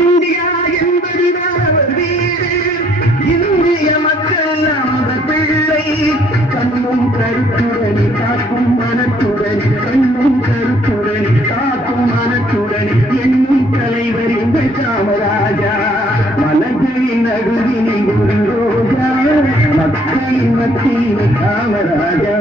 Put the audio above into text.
India என்பதுதான் வீடு, இந்திய மக்கள் நமது பிள்ளை. கண்ணும் கருத்துடன் காக்கும் மனத்துடன், கண்ணும் கருத்துடன் காக்கும் மனத்துடன் என்னும் தலைவர் இந்த காமராஜா. மலர்களின் நடுவினில் ஒரு ரோஜா, மக்களின் மத்தியில் காமராஜா.